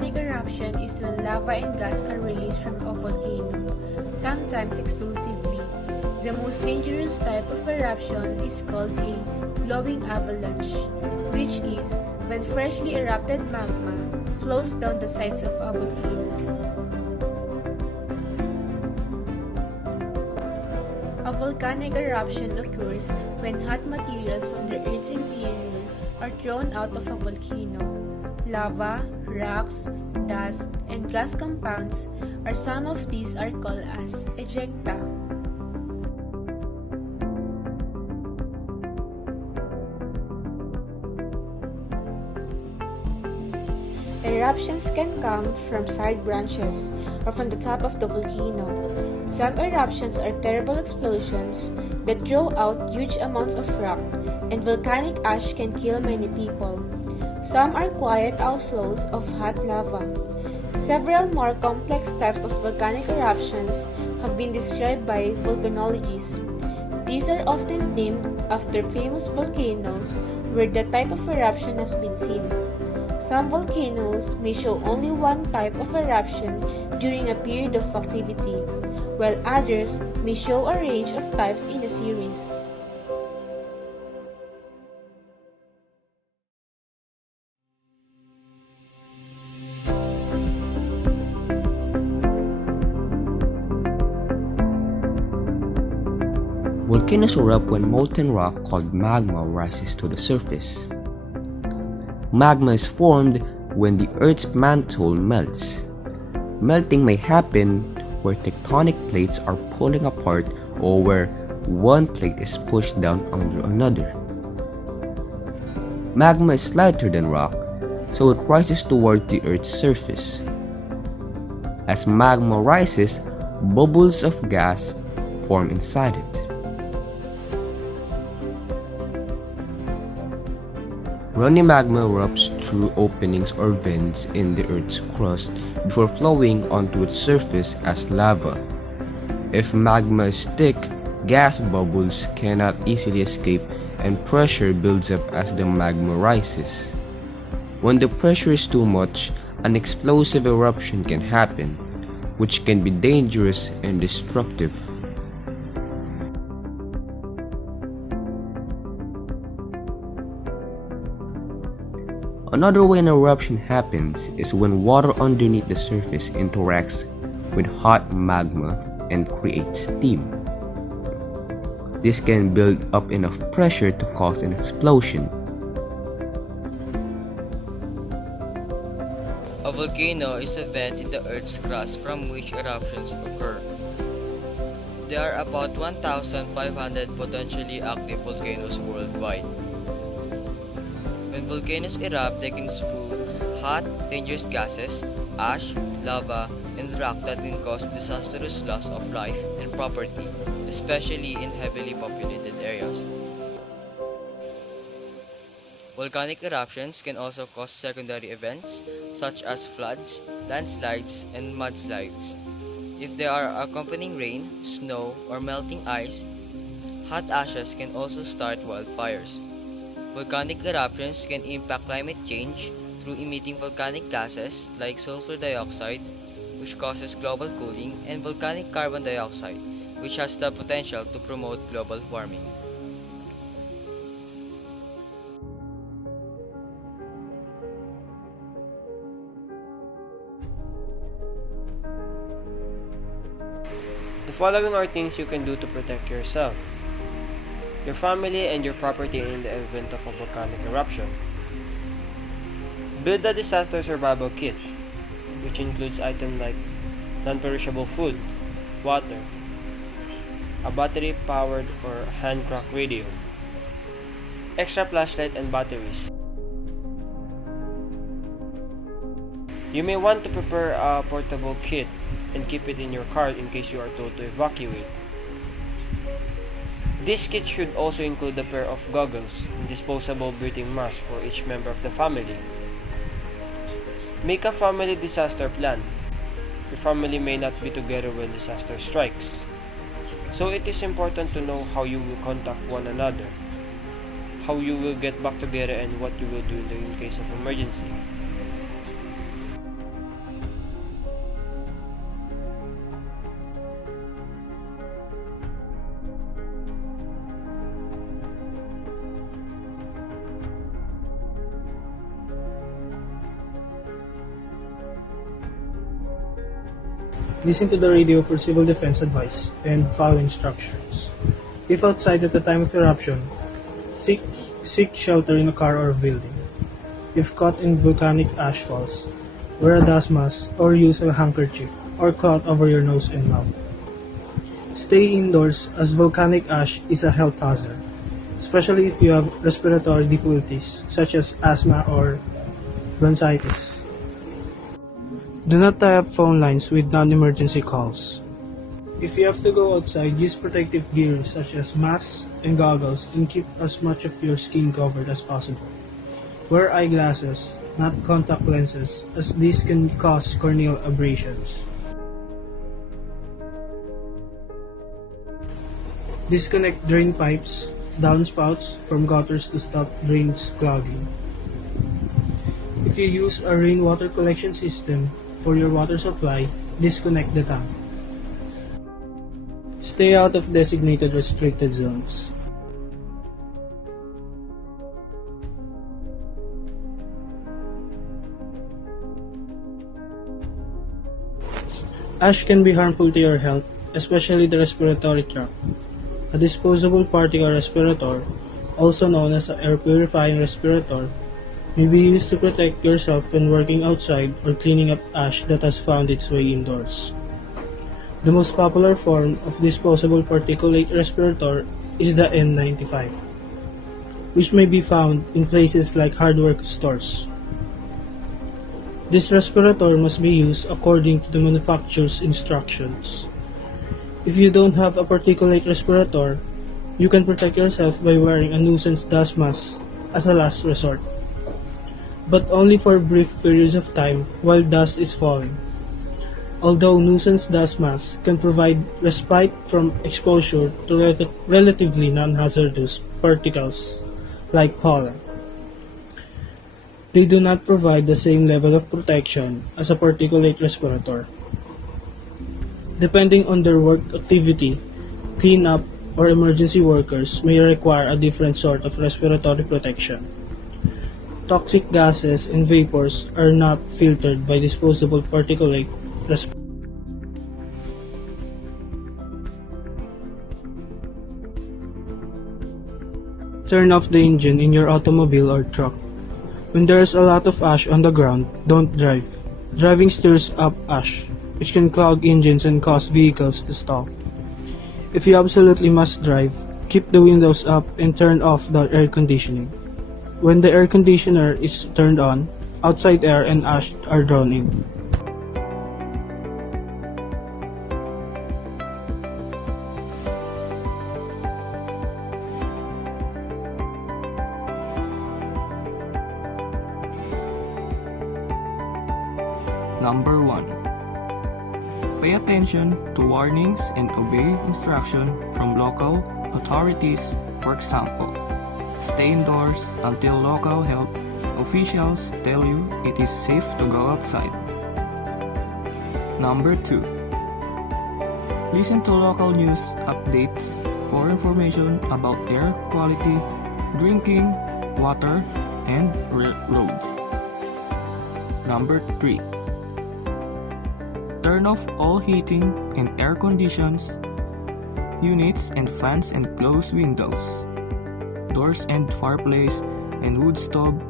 volcanic eruption is when lava and gas are released from a volcano, sometimes explosively. The most dangerous type of eruption is called a glowing avalanche, which is when freshly erupted magma flows down the sides of a volcano. A volcanic eruption occurs when hot materials from the Earth's interior are thrown out of a volcano. Lava, rocks, dust, and gas compounds, or some of these are called as ejecta. Eruptions can come from side branches or from the top of the volcano. Some eruptions are terrible explosions that throw out huge amounts of rock, and volcanic ash can kill many people. Some are quiet outflows of hot lava. Several more complex types of volcanic eruptions have been described by volcanologists. These are often named after famous volcanoes where that type of eruption has been seen. Some volcanoes may show only one type of eruption during a period of activity, while others may show a range of types in a series. Volcanoes erupt when molten rock called magma rises to the surface. Magma is formed when the Earth's mantle melts. Melting may happen where tectonic plates are pulling apart or where one plate is pushed down under another. Magma is lighter than rock, so it rises toward the Earth's surface. As magma rises, bubbles of gas form inside it. Runny magma erupts through openings or vents in the Earth's crust before flowing onto its surface as lava. If magma is thick, gas bubbles cannot easily escape and pressure builds up as the magma rises. When the pressure is too much, an explosive eruption can happen, which can be dangerous and destructive. Another way an eruption happens is when water underneath the surface interacts with hot magma and creates steam. This can build up enough pressure to cause an explosion. A volcano is a vent in the Earth's crust from which eruptions occur. There are about 1,500 potentially active volcanoes worldwide. When volcanoes erupt, they can spew hot, dangerous gases, ash, lava, and rock that can cause disastrous loss of life and property, especially in heavily populated areas. Volcanic eruptions can also cause secondary events such as floods, landslides, and mudslides. If there are accompanying rain, snow, or melting ice, hot ashes can also start wildfires. Volcanic eruptions can impact climate change through emitting volcanic gases like sulfur dioxide, which causes global cooling, and volcanic carbon dioxide, which has the potential to promote global warming. The following are things you can do to protect yourself, your family, and your property in the event of a volcanic eruption. Build a disaster survival kit, which includes items like non-perishable food, water, a battery-powered or hand-crank radio, extra flashlight and batteries. You may want to prepare a portable kit and keep it in your car in case you are told to evacuate. This kit should also include a pair of goggles and disposable breathing mask for each member of the family. Make a family disaster plan. Your family may not be together when disaster strikes, so it is important to know how you will contact one another, how you will get back together, and what you will do in case of emergency. Listen to the radio for civil defense advice and follow instructions. If outside at the time of eruption, seek, seek shelter in a car or building. If caught in volcanic ash falls, wear a dust mask or use a handkerchief or cloth over your nose and mouth. Stay indoors as volcanic ash is a health hazard, especially if you have respiratory difficulties such as asthma or bronchitis. Do not tie up phone lines with non-emergency calls. If you have to go outside, use protective gear such as masks and goggles and keep as much of your skin covered as possible. Wear eyeglasses, not contact lenses, as these can cause corneal abrasions. Disconnect drain pipes, downspouts from gutters to stop drains clogging. If you use a rainwater collection system for your water supply, disconnect the tank. Stay out of designated restricted zones. Ash can be harmful to your health, especially the respiratory tract. A disposable particle respirator, also known as an air purifying respirator, may be used to protect yourself when working outside or cleaning up ash that has found its way indoors. The most popular form of disposable particulate respirator is the N95, which may be found in places like hardware stores. This respirator must be used according to the manufacturer's instructions. If you don't have a particulate respirator, you can protect yourself by wearing a nuisance dust mask as a last resort, but only for brief periods of time while dust is falling. Although nuisance dust masks can provide respite from exposure to relatively non-hazardous particles like pollen, they do not provide the same level of protection as a particulate respirator. Depending on their work activity, cleanup or emergency workers may require a different sort of respiratory protection. Toxic gases and vapors are not filtered by disposable particulate respirators. Turn off the engine in your automobile or truck. When there is a lot of ash on the ground, don't drive. Driving stirs up ash, which can clog engines and cause vehicles to stop. If you absolutely must drive, keep the windows up and turn off the air conditioning. When the air conditioner is turned on, outside air and ash are drawn in. Number 1. Pay attention to warnings and obey instruction from local authorities. For example, stay indoors until local health officials tell you it is safe to go outside. Number 2. Listen to local news updates for information about air quality, drinking water, and roads. Number 3. Turn off all heating and air conditions, units and fans, and close windows, doors and fireplace and wood stove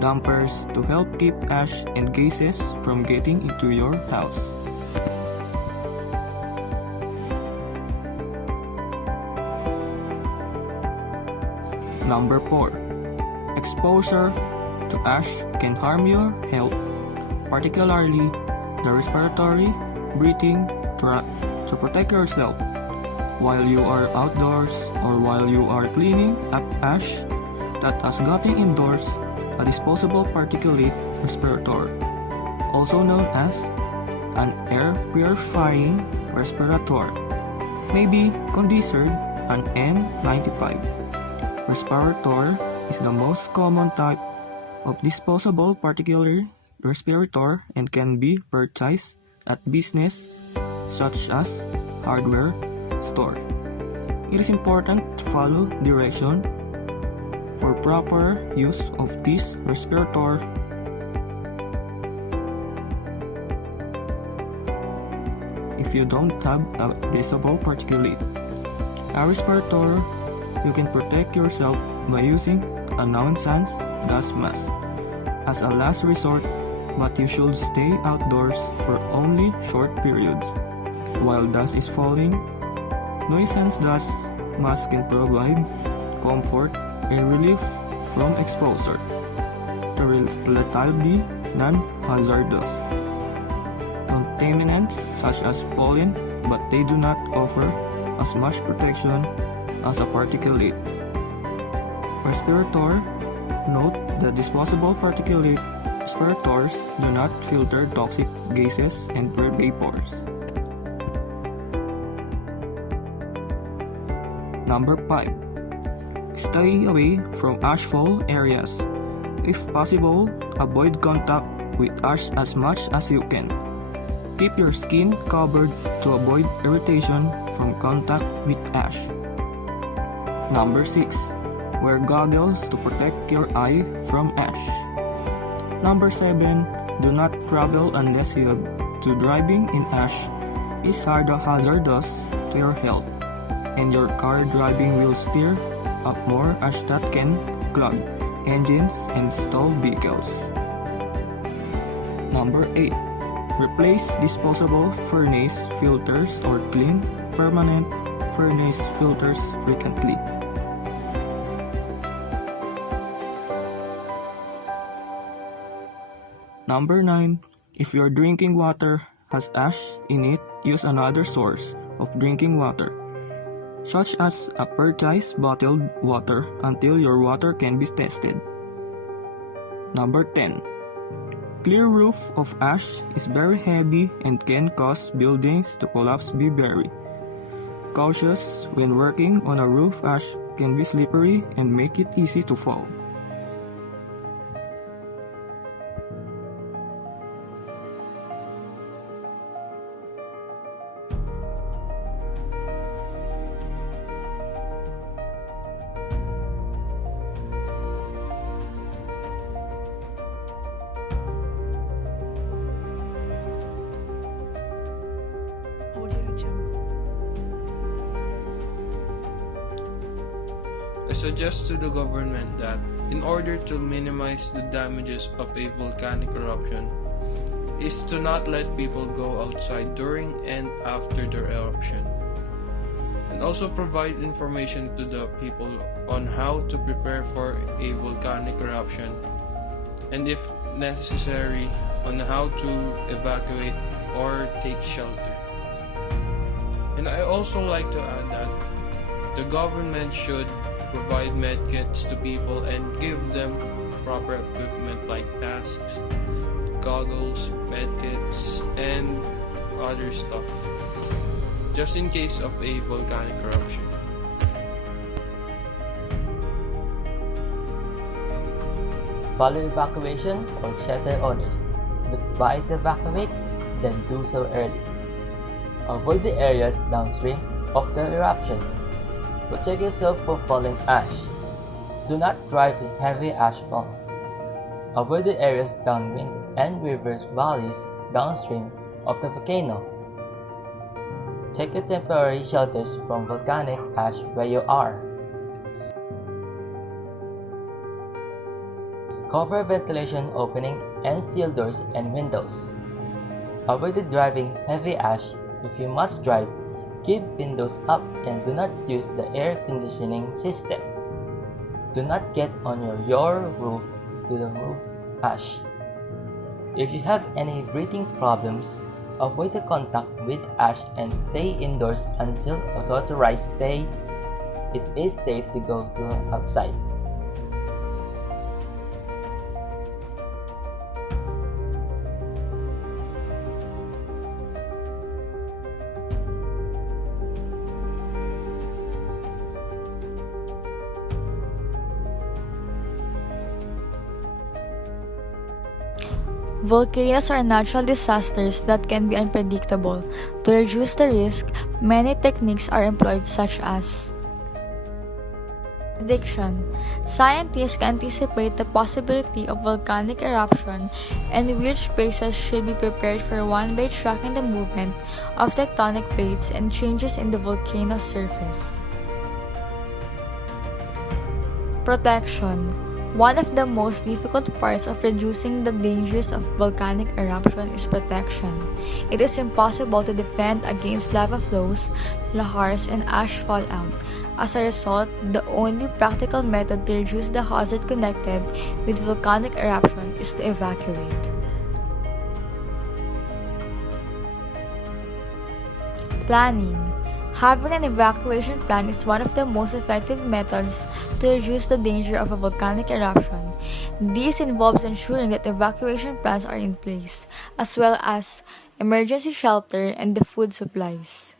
dampers to help keep ash and gases from getting into your house. Number 4. Exposure to ash can harm your health, particularly the respiratory breathing tract. To protect yourself while you are outdoors or while you are cleaning up ash that has gotten indoors, a disposable particulate respirator, also known as an air purifying respirator, may be considered an N95 respirator. Is the most common type of disposable particulate respirator and can be purchased at business such as hardware store. It is important to follow direction for proper use of this respirator. if you don't have a visible particulate. A respirator, you can protect yourself by using a nonsense gas mask as a last resort, but you should stay outdoors for only short periods. While dust is falling, nuisance dust mask can provide comfort and relief from exposure. They're relatively non-hazardous contaminants such as pollen, but they do not offer as much protection as a particulate respirator. Note that disposable particulate respirators do not filter toxic gases and vapors. Number 5. Stay away from ashfall areas. If possible, avoid contact with ash as much as you can. Keep your skin covered to avoid irritation from contact with ash. Number 6. Wear goggles to protect your eye from ash. Number 7. Do not travel unless you have to. Driving in ash is hazardous to your health, and your car driving will stir up more ash that can clog engines and stall vehicles. Number 8. Replace disposable furnace filters or clean permanent furnace filters frequently. Number 9. If your drinking water has ash in it, use another source of drinking water, such as a purchased bottled water, until your water can be tested. Number 10. Clear roof of ash is very heavy and can cause buildings to collapse. Be very cautious when working on a roof. Ash can be slippery and make it easy to fall. I suggest to the government that, in order to minimize the damages of a volcanic eruption, is to not let people go outside during and after the eruption, and also provide information to the people on how to prepare for a volcanic eruption, and if necessary, on how to evacuate or take shelter. And I also like to add that the government should provide medkits to people and give them proper equipment like masks, goggles, medkits, and other stuff, just in case of a volcanic eruption. Follow evacuation or shelter orders. If advised to evacuate, then do so early. Avoid the areas downstream of the eruption. Protect yourself from falling ash. Do not drive in heavy ashfall. Avoid the areas downwind and rivers valleys downstream of the volcano. Take the temporary shelters from volcanic ash where you are. Cover ventilation opening and seal doors and windows. Avoid the driving heavy ash. If you must drive, keep windows up and do not use the air conditioning system. Do not get on your roof to the roof ash. If you have any breathing problems, avoid the contact with ash and stay indoors until authorities say it is safe to go outside. Volcanoes are natural disasters that can be unpredictable. To reduce the risk, many techniques are employed such as Prediction. Scientists can anticipate the possibility of volcanic eruption and which places should be prepared for one by tracking the movement of tectonic plates and changes in the volcano's surface. Protection. One of the most difficult parts of reducing the dangers of volcanic eruption is protection. It is impossible to defend against lava flows, lahars, and ash fallout. As a result, the only practical method to reduce the hazard connected with volcanic eruption is to evacuate. Planning. Having an evacuation plan is one of the most effective methods to reduce the danger of a volcanic eruption. This involves ensuring that evacuation plans are in place, as well as emergency shelter and the food supplies.